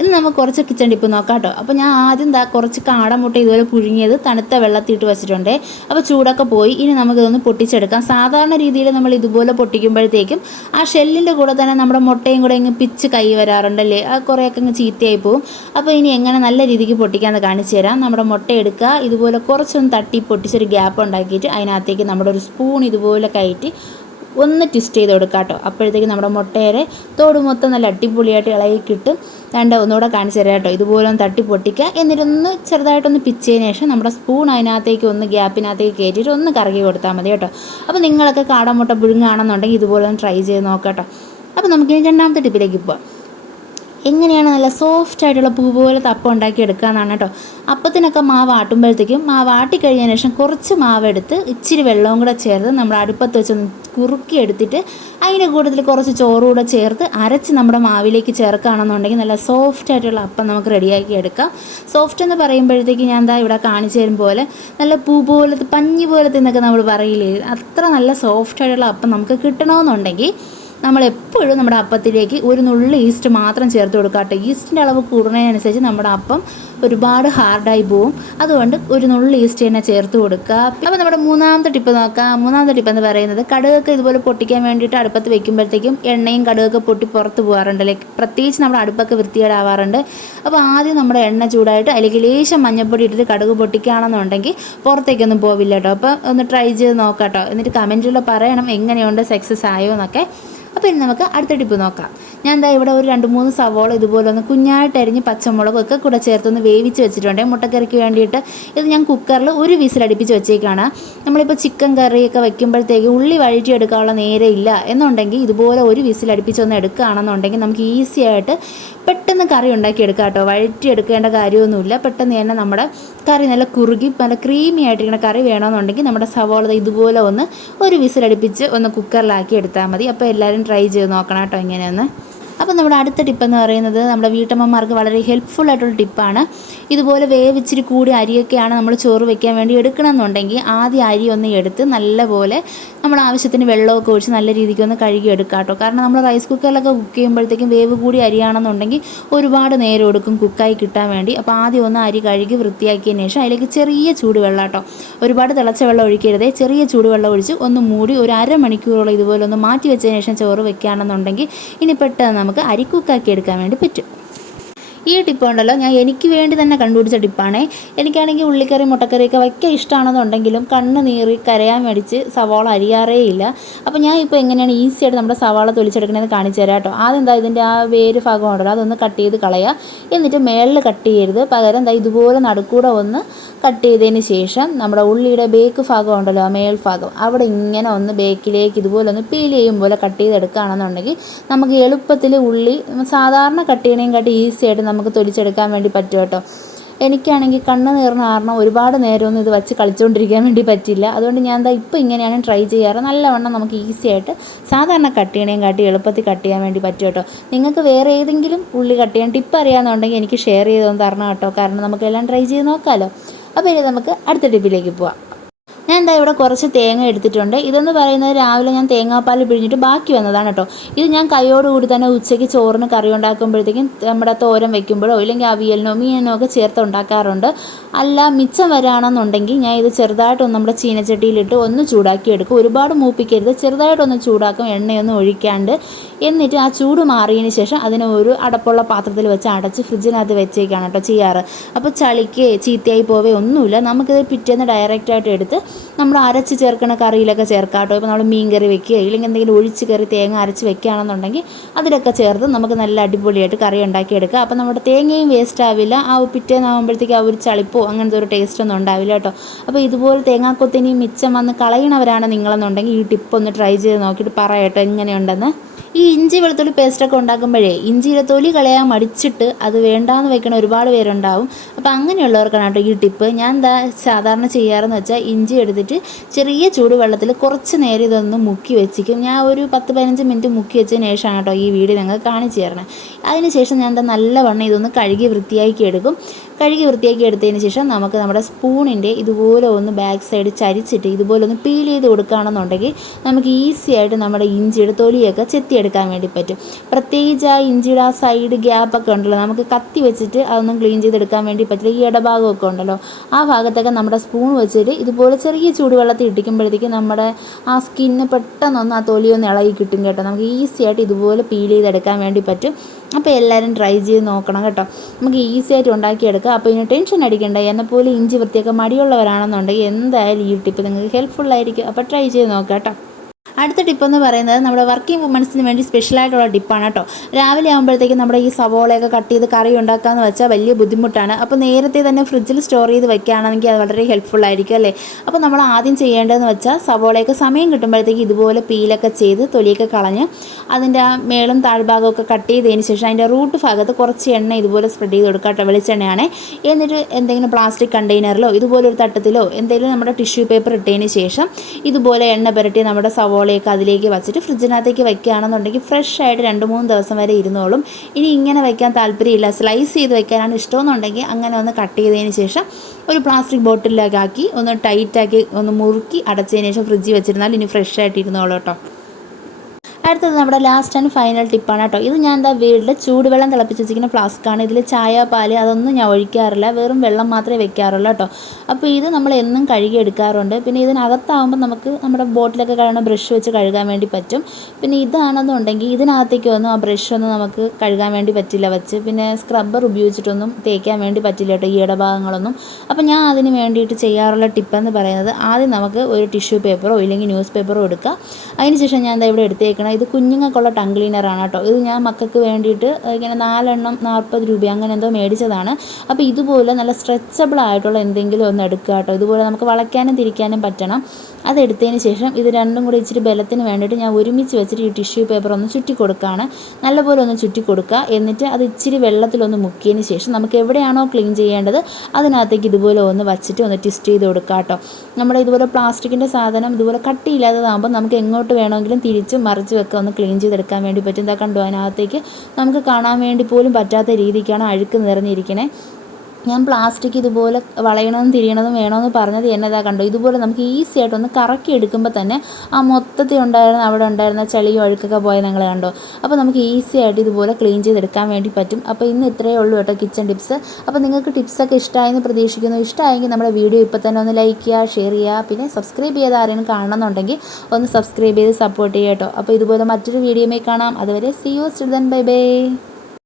ഇന്ന് നമുക്ക് കുറച്ച് കിച്ചൺ ടിപ്പ് നോക്കാം കേട്ടോ. അപ്പോൾ ഞാൻ ആദ്യം കുറച്ച് കാടമുട്ട ഇതുപോലെ പുഴുങ്ങിയത് തണുത്ത വെള്ളത്തിയിട്ട് വെച്ചിട്ടുണ്ട്. അപ്പോൾ ചൂടൊക്കെ പോയി. ഇനി നമുക്കിതൊന്ന് പൊട്ടിച്ചെടുക്കാം. സാധാരണ രീതിയിൽ നമ്മൾ ഇതുപോലെ പൊട്ടിക്കുമ്പോഴത്തേക്കും ആ ഷെല്ലിൻ്റെ കൂടെ തന്നെ നമ്മുടെ മുട്ടയും കൂടെ ഇങ്ങ് പിച്ച് കൈ വരാറുണ്ടല്ലേ, ആ കുറേയൊക്കെ ഇങ്ങ് ചീത്തയായി പോകും. അപ്പോൾ ഇനി എങ്ങനെ നല്ല രീതിക്ക് പൊട്ടിക്കാമെന്ന് കാണിച്ചു തരാം. നമ്മുടെ മുട്ട എടുക്കുക, ഇതുപോലെ കുറച്ചൊന്ന് തട്ടി പൊട്ടിച്ചൊരു ഗ്യാപ്പ് ഉണ്ടാക്കിയിട്ട് അതിനകത്തേക്ക് നമ്മുടെ ഒരു സ്പൂൺ ഇതുപോലെ കയറ്റി ഒന്ന് ട്വിസ്റ്റ് ചെയ്ത് കൊടുക്കുക കേട്ടോ. അപ്പോഴത്തേക്ക് നമ്മുടെ മുട്ടയുടെ തോട് മൊത്തം നല്ല അടിപൊളിയായിട്ട് ഇളകി കിട്ടും. ഒന്നുകൂടെ കാണിച്ചു തരാം കേട്ടോ. ഇതുപോലെ ഒന്ന് തട്ടി പൊട്ടിക്കുക, എന്നിട്ടൊന്ന് ചെറുതായിട്ടൊന്ന് പിച്ചതിന് ശേഷം നമ്മുടെ സ്പൂൺ അതിനകത്തേക്ക് ഒന്ന് ഗ്യാപ്പിനകത്തേക്ക് കയറ്റിയിട്ട് ഒന്ന് കറക്കി കൊടുത്താൽ മതി കേട്ടോ. അപ്പോൾ നിങ്ങളൊക്കെ കാടമുട്ട പുഴുങ്ങുകയാണെന്നുണ്ടെങ്കിൽ ഇതുപോലെ ഒന്ന് ട്രൈ ചെയ്ത് നോക്കാം കേട്ടോ. അപ്പോൾ നമുക്കിനി രണ്ടാമത്തെ ടിപ്പിലേക്ക് പോവാം. എങ്ങനെയാണ് നല്ല സോഫ്റ്റ് ആയിട്ടുള്ള പൂ പോലത്തെ അപ്പം ഉണ്ടാക്കി എടുക്കാമെന്നാണ് കേട്ടോ. അപ്പത്തിനൊക്കെ മാവ് ആട്ടുമ്പോഴത്തേക്കും മാവ് ആട്ടിക്കഴിഞ്ഞതിന് ശേഷം കുറച്ച് മാവെടുത്ത് ഇച്ചിരി വെള്ളവും കൂടെ ചേർത്ത് നമ്മൾ അടുപ്പത്ത് വെച്ചൊന്ന് കുറുക്കി എടുത്തിട്ട് അതിൻ്റെ കൂട്ടത്തിൽ കുറച്ച് ചോറ് കൂടെ ചേർത്ത് അരച്ച് നമ്മുടെ മാവിലേക്ക് ചേർക്കുകയാണെന്നുണ്ടെങ്കിൽ നല്ല സോഫ്റ്റ് ആയിട്ടുള്ള അപ്പം നമുക്ക് റെഡിയാക്കി എടുക്കാം. സോഫ്റ്റ് എന്ന് പറയുമ്പോഴത്തേക്ക് ഞാൻ ഇവിടെ കാണിച്ചു തരും പോലെ നല്ല പൂ പോലത്തെ പഞ്ഞി പോലത്തെ എന്നൊക്കെ നമ്മൾ പറയില്ലേ, അത്ര നല്ല സോഫ്റ്റ് ആയിട്ടുള്ള അപ്പം നമുക്ക് കിട്ടണമെന്നുണ്ടെങ്കിൽ നമ്മളെപ്പോഴും നമ്മുടെ അപ്പത്തിലേക്ക് ഒരു നുള്ളി ഈസ്റ്റ് മാത്രം ചേർത്ത് കൊടുക്കുക കേട്ടോ. ഈസ്റ്റിൻ്റെ അളവ് കൂടുന്നതിനനുസരിച്ച് നമ്മുടെ അപ്പം ഒരുപാട് ഹാർഡായി പോവും. അതുകൊണ്ട് ഒരു നുള്ളി ഈസ്റ്റ് തന്നെ ചേർത്ത് കൊടുക്കുക. അപ്പോൾ നമ്മുടെ മൂന്നാമത്തെ ടിപ്പ് നോക്കാം. മൂന്നാമത്തെ ടിപ്പ് എന്ന് പറയുന്നത് കടുകൊക്കെ ഇതുപോലെ പൊട്ടിക്കാൻ വേണ്ടിയിട്ട് അടുപ്പത്ത് വെക്കുമ്പോഴത്തേക്കും എണ്ണയും കടുകൊക്കെ പൊട്ടി പുറത്ത് പോകാറുണ്ടല്ലേ, പ്രത്യേകിച്ച് നമ്മുടെ അടുപ്പൊക്കെ വൃത്തികേടാവാറുണ്ട്. അപ്പോൾ ആദ്യം നമ്മുടെ എണ്ണ ചൂടായിട്ട് അതിലേക്ക് ലേശം മഞ്ഞൾപ്പൊടി ഇട്ടിട്ട് കടുക് പൊട്ടിക്കുകയാണെന്നുണ്ടെങ്കിൽ പുറത്തേക്കൊന്നും പോവില്ല കേട്ടോ. അപ്പോൾ ഒന്ന് ട്രൈ ചെയ്ത് നോക്കാം കേട്ടോ. എന്നിട്ട് കമൻറ്റിൽ പറയണം എങ്ങനെയുണ്ട്, സക്സസ് ആയോ എന്നൊക്കെ. അപ്പോൾ ഇനി നമുക്ക് അടുത്ത ടിപ്പ് നോക്കാം. ഞാൻ ഇവിടെ ഒരു 2-3 സവോള ഇതുപോലെ ഒന്ന് കുഞ്ഞായിട്ട് അരിഞ്ഞ് പച്ചമുളകൊക്കെ കൂടെ ചേർത്തൊന്ന് വേവിച്ച് വെച്ചിട്ടുണ്ട് മുട്ടക്കറിക്ക് വേണ്ടിയിട്ട്. ഇത് ഞാൻ കുക്കറിൽ ഒരു വിസിലടിപ്പിച്ച് വെച്ചേക്കാണ്. നമ്മളിപ്പോൾ ചിക്കൻ കറിയൊക്കെ വയ്ക്കുമ്പോഴത്തേക്ക് ഉള്ളി വഴറ്റിയെടുക്കാനുള്ള നേരം ഇല്ല എന്നുണ്ടെങ്കിൽ ഇതുപോലെ ഒരു വിസിലടിപ്പിച്ചൊന്ന് എടുക്കുകയാണെന്നുണ്ടെങ്കിൽ നമുക്ക് ഈസി ആയിട്ട് പെട്ടെന്ന് കറി ഉണ്ടാക്കിയെടുക്കാം കേട്ടോ. വഴറ്റിയെടുക്കേണ്ട കാര്യമൊന്നുമില്ല. പെട്ടെന്ന് തന്നെ നമ്മുടെ കറി നല്ല കുറുകി നല്ല ക്രീമി ആയിട്ടിരിക്കുന്ന കറി വേണമെന്നുണ്ടെങ്കിൽ നമ്മുടെ സവോള ഇതുപോലെ ഒന്ന് ഒരു വിസിലടിപ്പിച്ച് ഒന്ന് കുക്കറിലാക്കി എടുത്താൽ മതി. അപ്പോൾ എല്ലാവരും ട്രൈ ചെയ്ത് നോക്കണം കേട്ടോ ഇങ്ങനെയൊന്ന്. അപ്പോൾ നമ്മുടെ അടുത്ത ടിപ്പെന്ന് പറയുന്നത് നമ്മുടെ വീട്ടമ്മമാർക്ക് വളരെ ഹെൽപ്ഫുൾ ആയിട്ടുള്ള ടിപ്പാണ്. ഇതുപോലെ വേവിച്ചിരി കൂടി അരിയൊക്കെയാണ് നമ്മൾ ചോറ് വയ്ക്കാൻ വേണ്ടി എടുക്കണമെന്നുണ്ടെങ്കിൽ ആദ്യം അരി ഒന്ന് എടുത്ത് നല്ലപോലെ നമ്മൾ ആവശ്യത്തിന് വെള്ളമൊക്കെ ഒഴിച്ച് നല്ല രീതിക്ക് ഒന്ന് കഴുകി എടുക്കാം കേട്ടോ. കാരണം നമ്മൾ റൈസ് കുക്കറിലൊക്കെ കുക്ക് ചെയ്യുമ്പോഴത്തേക്കും വേവ് കൂടി അരിയാണെന്നുണ്ടെങ്കിൽ ഒരുപാട് നേരം എടുക്കും കുക്കായി കിട്ടാൻ വേണ്ടി. അപ്പോൾ ആദ്യം ഒന്ന് അരി കഴുകി വൃത്തിയാക്കിയതിന് ശേഷം അതിലേക്ക് ചെറിയ ചൂടുവെള്ളം കേട്ടോ, ഒരുപാട് തിളച്ച വെള്ളം ഒഴിക്കരുതേ, ചെറിയ ചൂടുവെള്ളം ഒഴിച്ച് ഒന്ന് മൂടി ഒരു അരമണിക്കൂറോളം ഇതുപോലെ ഒന്ന് മാറ്റി വെച്ചതിന് ശേഷം ചോറ് വെക്കുകയാണെന്നുണ്ടെങ്കിൽ ഇനി പെട്ടെന്ന് നമുക്ക് അരി കുക്കാക്കി എടുക്കാൻ വേണ്ടി പറ്റും. ഈ ടിപ്പ് ഉണ്ടല്ലോ ഞാൻ എനിക്ക് വേണ്ടി തന്നെ കണ്ടുപിടിച്ച ടിപ്പാണ്. എനിക്കാണെങ്കിൽ ഉള്ളിക്കറി മുട്ടക്കറിയൊക്കെ വയ്ക്കാൻ ഇഷ്ടമാണെന്നുണ്ടെങ്കിലും കണ്ണ് നീറി കരയാൻ മേടിച്ച് സവാള അരിയാറേ ഇല്ല. അപ്പോൾ ഞാൻ ഇപ്പോൾ എങ്ങനെയാണ് ഈസി ആയിട്ട് നമ്മുടെ സവാള തൊലിച്ചെടുക്കണമെന്ന് കാണിച്ചു തരാം കേട്ടോ. ആദ്യം ഇതിൻ്റെ ആ വേര് ഭാഗം ഉണ്ടല്ലോ അതൊന്ന് കട്ട് ചെയ്ത് കളയുക. എന്നിട്ട് മേളിൽ കട്ട് ചെയ്യരുത്, പകരം ഇതുപോലെ നടുക്കൂടെ ഒന്ന് കട്ട് ചെയ്തതിന് ശേഷം നമ്മുടെ ഉള്ളിയുടെ ബേക്ക് ഭാഗം ഉണ്ടല്ലോ ആ മേൽഭാഗം അവിടെ ഇങ്ങനെ ഒന്ന് ബേക്കിലേക്ക് ഇതുപോലെ ഒന്ന് പീൽ ചെയ്യും പോലെ കട്ട് ചെയ്തെടുക്കുകയാണെന്നുണ്ടെങ്കിൽ നമുക്ക് എളുപ്പത്തിൽ ഉള്ളി സാധാരണ കട്ട് ചെയ്യണേയും കാട്ടി ഈസി ആയിട്ട് നമുക്ക് തൊലിച്ചെടുക്കാൻ വേണ്ടി പറ്റും കേട്ടോ. എനിക്കാണെങ്കിൽ കണ്ണ് നീർന്ന കാരണം ഒരുപാട് നേരമൊന്നും ഇത് വെച്ച് കളിച്ചുകൊണ്ടിരിക്കാൻ വേണ്ടി പറ്റില്ല. അതുകൊണ്ട് ഞാൻ ഇപ്പോൾ ഇങ്ങനെയാണ് ട്രൈ ചെയ്യാറ്. നല്ലവണ്ണം നമുക്ക് ഈസി ആയിട്ട് സാധാരണ കട്ട് ചെയ്യണേയും കാട്ടി എളുപ്പത്തിൽ കട്ട് ചെയ്യാൻ വേണ്ടി പറ്റും കേട്ടോ. നിങ്ങൾക്ക് വേറെ ഏതെങ്കിലും ഉള്ളി കട്ട് ചെയ്യാൻ ടിപ്പ് അറിയാമെന്നുണ്ടെങ്കിൽ എനിക്ക് ഷെയർ ചെയ്തൊന്ന് തരണം കേട്ടോ. കാരണം നമുക്കെല്ലാം ട്രൈ ചെയ്ത് നോക്കാമല്ലോ. അപ്പോൾ ഇനി നമുക്ക് അടുത്ത ടിപ്പിലേക്ക് പോവാം. ഞാൻ ഇവിടെ കുറച്ച് തേങ്ങ എടുത്തിട്ടുണ്ട്. ഇതെന്ന് പറയുന്നത് രാവിലെ ഞാൻ തേങ്ങാപ്പാൽ പിഴിഞ്ഞിട്ട് ബാക്കി വന്നതാണ് കേട്ടോ. ഇത് ഞാൻ കൈയോടുകൂടി തന്നെ ഉച്ചയ്ക്ക് ചോറിന് കറി ഉണ്ടാക്കുമ്പോഴത്തേക്കും നമ്മുടെ തോരൻ വയ്ക്കുമ്പോഴോ ഇല്ലെങ്കിൽ അവിയലിനോ മീനിനോ ഒക്കെ ചേർത്ത് ഉണ്ടാക്കാറുണ്ട്. അല്ല മിച്ചം വരാണെന്നുണ്ടെങ്കിൽ ഞാൻ ഇത് ചെറുതായിട്ടൊന്ന് നമ്മുടെ ചീനച്ചട്ടിയിലിട്ട് ഒന്ന് ചൂടാക്കി എടുക്കും. ഒരുപാട് മൂപ്പിക്കരുത്, ചെറുതായിട്ടൊന്ന് ചൂടാക്കും എണ്ണയൊന്നും ഒഴിക്കാണ്ട്. എന്നിട്ട് ആ ചൂട് മാറിയതിന് ശേഷം അതിനെ ഒരു അടപ്പുള്ള പാത്രത്തിൽ വെച്ച് അടച്ച് ഫ്രിഡ്ജിനകത്ത് വെച്ചേക്കാണ് കേട്ടോ ചെയ്യാറ്. അപ്പോൾ ചളിക്ക് ചീത്തയായി പോവേ ഒന്നുമില്ല. നമുക്കിത് പിറ്റേന്ന് ഡയറക്റ്റായിട്ട് എടുത്ത് നമ്മൾ അരച്ച് ചേർക്കുന്ന കറിയിലൊക്കെ ചേർക്കാം കേട്ടോ. ഇപ്പോൾ നമ്മൾ മീൻ കറി വെക്കുക ഇല്ലെങ്കിൽ എന്തെങ്കിലും ഒഴിച്ച് കറി തേങ്ങ അരച്ച് വെക്കുകയാണെന്നുണ്ടെങ്കിൽ അതിലൊക്കെ ചേർത്ത് നമുക്ക് നല്ല അടിപൊളിയായിട്ട് കറി ഉണ്ടാക്കിയെടുക്കാം. അപ്പോൾ നമ്മുടെ തേങ്ങയും വേസ്റ്റ് ആവില്ല. ആ പിറ്റേന്നാകുമ്പോഴത്തേക്ക് ആ ഒരു ചളിപ്പോ അങ്ങനത്തെ ഒരു ടേസ്റ്റ് ഒന്നും ഉണ്ടാവില്ല കേട്ടോ. അപ്പോൾ ഇതുപോലെ തേങ്ങാക്കൊത്തിനി മിച്ചം വന്ന് കളയണവരാണ് നിങ്ങളെന്നുണ്ടെങ്കിൽ ഈ ടിപ്പ് ഒന്ന് ട്രൈ ചെയ്ത് നോക്കിയിട്ട് പറയട്ടോ എങ്ങനെയുണ്ടെന്ന്. ഈ ഇഞ്ചി വെളുത്തുള്ളി പേസ്റ്റൊക്കെ ഉണ്ടാക്കുമ്പോഴേ ഇഞ്ചിയുടെ തൊലി കളയാൻ മടിച്ചിട്ട് അത് വേണ്ടാന്ന് വെക്കണ ഒരുപാട് പേരുണ്ടാവും. അപ്പോൾ അങ്ങനെയുള്ളവർക്കാണ് കേട്ടോ ഈ ടിപ്പ്. ഞാൻ സാധാരണ ചെയ്യാറെന്ന് വെച്ചാൽ ഇഞ്ചി എടുത്തിട്ട് ചെറിയ ചൂടുവെള്ളത്തിൽ കുറച്ച് നേരം ഇതൊന്ന് മുക്കി വെച്ചിരിക്കും. ഞാൻ ഒരു 10-15 മിനിറ്റ് മുക്കി വെച്ചതിന് ശേഷമാണ് കേട്ടോ ഈ വീഡിയോ നിങ്ങൾക്ക് കാണിച്ചു തരണം. അതിന് ശേഷം ഞാൻ നല്ലവണ്ണം ഇതൊന്ന് കഴുകി വൃത്തിയാക്കി എടുക്കും. കഴുകി വൃത്തിയാക്കി എടുത്തതിന് ശേഷം നമുക്ക് നമ്മുടെ സ്പൂണിൻ്റെ ഇതുപോലെ ഒന്ന് ബാക്ക് സൈഡ് ചരിച്ചിട്ട് ഇതുപോലെ ഒന്ന് പീൽ ചെയ്ത് കൊടുക്കുകയാണെന്നുണ്ടെങ്കിൽ നമുക്ക് ഈസി ആയിട്ട് നമ്മുടെ ഇഞ്ചിയുടെ തൊലിയൊക്കെ ചെത്തി എടുക്കാൻ വേണ്ടി പറ്റും. പ്രത്യേകിച്ച് ആ ഇഞ്ചിയുടെ ആ സൈഡ് ഗ്യാപ്പൊക്കെ ഉണ്ടല്ലോ, നമുക്ക് കത്തി വെച്ചിട്ട് അതൊന്നും ക്ലീൻ ചെയ്തെടുക്കാൻ വേണ്ടി പറ്റില്ല. ഈ ഇടഭാഗമൊക്കെ ഉണ്ടല്ലോ, ആ ഭാഗത്തൊക്കെ നമ്മുടെ സ്പൂൺ വെച്ചിട്ട് ഇതുപോലെ ചെറിയ ചൂടുവെള്ളത്തിൽ ഇട്ടിക്കുമ്പോഴത്തേക്കും നമ്മുടെ ആ സ്കിന്ന് പെട്ടെന്നൊന്ന് ആ തൊലിയൊന്ന് ഇളകി കിട്ടും കേട്ടോ. നമുക്ക് ഈസി ആയിട്ട് ഇതുപോലെ പീൽ ചെയ്തെടുക്കാൻ വേണ്ടി പറ്റും. അപ്പോൾ എല്ലാവരും ട്രൈ ചെയ്ത് നോക്കണം കേട്ടോ. നമുക്ക് ഈസി ആയിട്ട് ഉണ്ടാക്കിയെടുക്കാം. അപ്പോൾ ഇതിന് ടെൻഷൻ അടിക്കേണ്ട. എന്നെപ്പോലെ ഇഞ്ചി വൃത്തിയൊക്കെ മടിയുള്ളവരാണെന്നുണ്ടെങ്കിൽ എന്തായാലും ഈ ടിപ്പ് നിങ്ങൾക്ക് ഹെൽപ്ഫുള്ളായിരിക്കും. അപ്പോൾ ട്രൈ ചെയ്ത് നോക്കാം കേട്ടോ. അടുത്ത ടിപ്പെന്ന് പറയുന്നത് നമ്മുടെ വർക്കിംഗ് വുമൻസിന് വേണ്ടി സ്പെഷ്യലായിട്ടുള്ള ടിപ്പാണ് കേട്ടോ. രാവിലെ ആകുമ്പോഴത്തേക്കും നമ്മുടെ ഈ സവോളയൊക്കെ കട്ട് ചെയ്ത് കറി ഉണ്ടാക്കാമെന്ന് വെച്ചാൽ വലിയ ബുദ്ധിമുട്ടാണ്. അപ്പോൾ നേരത്തെ തന്നെ ഫ്രിഡ്ജിൽ സ്റ്റോർ ചെയ്ത് വെക്കുകയാണെങ്കിൽ അത് വളരെ ഹെൽപ്ഫുൾ ആയിരിക്കും അല്ലേ. അപ്പോൾ നമ്മൾ ആദ്യം ചെയ്യേണ്ടതെന്ന് വെച്ചാൽ സവോളയൊക്കെ സമയം കിട്ടുമ്പോഴത്തേക്ക് ഇതുപോലെ പീലൊക്കെ ചെയ്ത് തൊലിയൊക്കെ കളഞ്ഞ് അതിൻ്റെ ആ മേളും താഴ്ഭാഗമൊക്കെ കട്ട് ചെയ്തതിന് ശേഷം അതിൻ്റെ റൂട്ട് ഭാഗത്ത് കുറച്ച് എണ്ണ ഇതുപോലെ സ്പ്രെഡ് ചെയ്ത് കൊടുക്കുക കേട്ടോ. വെളിച്ചെണ്ണയാണ്. എന്നിട്ട് എന്തെങ്കിലും പ്ലാസ്റ്റിക് കണ്ടെയ്നറിലോ ഇതുപോലൊരു തട്ടത്തിലോ എന്തെങ്കിലും നമ്മുടെ ടിഷ്യൂ പേപ്പർ ഇട്ടതിന് ശേഷം ഇതുപോലെ എണ്ണ പുരട്ടി നമ്മുടെ സവോളയൊക്കെ അതിലേക്ക് വെച്ചിട്ട് ഫ്രിഡ്ജിനകത്തേക്ക് വെക്കുകയാണെന്നുണ്ടെങ്കിൽ ഫ്രഷ് ആയിട്ട് 2-3 ദിവസം വരെ ഇരുന്നോളും. ഇനി ഇങ്ങനെ വെക്കാൻ താല്പര്യമില്ല, സ്ലൈസ് ചെയ്ത് വെക്കാനാണ് ഇഷ്ടമെന്നുണ്ടെങ്കിൽ അങ്ങനെ ഒന്ന് കട്ട് ചെയ്തതിന് ശേഷം ഒരു പ്ലാസ്റ്റിക് ബോട്ടിലാക്കി ഒന്ന് ടൈറ്റാക്കി ഒന്ന് മുറുക്കി അടച്ചതിന് ശേഷം ഫ്രിഡ്ജിൽ വെച്ചിരുന്നാൽ ഇനി ഫ്രഷ് ആയിട്ട് ഇരുന്നോളൂ കേട്ടോ. അടുത്തത് നമ്മുടെ ലാസ്റ്റ് ആൻഡ് ഫൈനൽ ടിപ്പാണ് കേട്ടോ. ഇത് ഞാൻ എന്താ വീട്ടിൽ ചൂടുവെള്ളം തിളപ്പിച്ച് വെച്ചിരിക്കുന്ന ഫ്ലാസ്ക്കാണ്. ഇതിൽ ചായ പാല് അതൊന്നും ഞാൻ ഒഴിക്കാറില്ല, വെറും വെള്ളം മാത്രമേ വെക്കാറുള്ളൂ കേട്ടോ. അപ്പോൾ ഇത് നമ്മൾ എന്നും കഴുകി എടുക്കാറുണ്ട്. പിന്നെ ഇതിനകത്താകുമ്പോൾ നമുക്ക് നമ്മുടെ ബോട്ടിലൊക്കെ കഴുകുന്ന ബ്രഷ് വെച്ച് കഴുകാൻ വേണ്ടി പറ്റും. പിന്നെ ഇതാണെന്നുണ്ടെങ്കിൽ ഇതിനകത്തേക്കൊന്നും ആ ബ്രഷൊന്നും നമുക്ക് കഴുകാൻ വേണ്ടി പറ്റില്ല വെച്ച്. പിന്നെ സ്ക്രബ്ബർ ഉപയോഗിച്ചിട്ടൊന്നും തേക്കാൻ വേണ്ടി പറ്റില്ല കേട്ടോ ഈ ഇടഭാഗങ്ങളൊന്നും. അപ്പോൾ ഞാൻ അതിന് വേണ്ടിയിട്ട് ചെയ്യാറുള്ള ടിപ്പെന്ന് പറയുന്നത്, ആദ്യം നമുക്ക് ഒരു ടിഷ്യൂ പേപ്പറോ ഇല്ലെങ്കിൽ ന്യൂസ് പേപ്പറോ എടുക്കുക. അതിനുശേഷം ഞാൻ എന്താ ഇവിടെ എടുത്തേക്കണം, ഇത് കുഞ്ഞുങ്ങൾക്കുള്ള ടങ് ക്ലീനറാണ് കേട്ടോ. ഇത് ഞാൻ മക്കൾക്ക് വേണ്ടിയിട്ട് ഇങ്ങനെ 4 എണ്ണം 40 രൂപ അങ്ങനെ എന്തോ മേടിച്ചതാണ്. അപ്പോൾ ഇതുപോലെ നല്ല സ്ട്രെച്ചബിൾ ആയിട്ടുള്ള എന്തെങ്കിലും ഒന്ന് എടുക്കുക കേട്ടോ. ഇതുപോലെ നമുക്ക് വളയ്ക്കാനും തിരിക്കാനും പറ്റണം. അതെടുത്തതിന് ശേഷം ഇത് രണ്ടും കൂടി ഇച്ചിരി ബലത്തിന് വേണ്ടിയിട്ട് ഞാൻ ഒരുമിച്ച് വെച്ചിട്ട് ഈ ടിഷ്യൂ പേപ്പർ ഒന്ന് ചുറ്റി കൊടുക്കുകയാണ്. നല്ലപോലെ ഒന്ന് ചുറ്റി കൊടുക്കുക. എന്നിട്ട് അത് ഇച്ചിരി വെള്ളത്തിലൊന്ന് മുക്കിയതിന് ശേഷം നമുക്ക് എവിടെയാണോ ക്ലീൻ ചെയ്യേണ്ടത് അതിനകത്തേക്ക് ഇതുപോലെ ഒന്ന് വച്ചിട്ട് ഒന്ന് ട്വിസ്റ്റ് ചെയ്ത് കൊടുക്കുക കേട്ടോ. നമ്മുടെ ഇതുപോലെ പ്ലാസ്റ്റിക്കിൻ്റെ സാധനം ഇതുപോലെ കട്ടിയില്ലാത്തതാകുമ്പോൾ നമുക്ക് എങ്ങോട്ട് വേണമെങ്കിലും തിരിച്ചും മറിച്ച് വെക്കുക, ഒന്ന് ക്ലീൻ ചെയ്തെടുക്കാൻ വേണ്ടി പറ്റും. എന്താ കണ്ടോ, അതിനകത്തേക്ക് നമുക്ക് കാണാൻ വേണ്ടി പോലും പറ്റാത്ത രീതിക്കാണ് അഴുക്ക് നിറഞ്ഞിരിക്കണേ. ഞാൻ പ്ലാസ്റ്റിക് ഇതുപോലെ വളയണതും തിരിയണതും വേണമെന്ന് പറഞ്ഞത് എന്നതാ കണ്ടോ. ഇതുപോലെ നമുക്ക് ഈസി ആയിട്ടൊന്ന് കറക്കി എടുക്കുമ്പോൾ തന്നെ ആ മൊത്തത്തിൽ അവിടെ ഉണ്ടായിരുന്ന ചെളിയും അഴുക്കൊക്കെ പോയത് നിങ്ങൾ കണ്ടോ. അപ്പോൾ നമുക്ക് ഈസി ആയിട്ട് ഇതുപോലെ ക്ലീൻ ചെയ്തെടുക്കാൻ വേണ്ടി പറ്റും. അപ്പോൾ ഇന്ന് ഇത്രയേ ഉള്ളൂ കേട്ടോ കിച്ചൺ ടിപ്സ്. അപ്പോൾ നിങ്ങൾക്ക് ടിപ്സൊക്കെ ഇഷ്ടമായെന്ന് പ്രതീക്ഷിക്കുന്നു. ഇഷ്ടമായെങ്കിൽ നമ്മുടെ വീഡിയോ ഇപ്പോൾ തന്നെ ഒന്ന് ലൈക്ക് ചെയ്യുക, ഷെയർ ചെയ്യുക. പിന്നെ സബ്സ്ക്രൈബ് ചെയ്ത് ആരെങ്കിലും കാണണമെന്നുണ്ടെങ്കിൽ ഒന്ന് സബ്സ്ക്രൈബ് ചെയ്ത് സപ്പോർട്ട് ചെയ്യുക കേട്ടോ. അപ്പോൾ ഇതുപോലെ മറ്റൊരു വീഡിയോയിൽ കാണാം. അതുവരെ see you, still then bye by.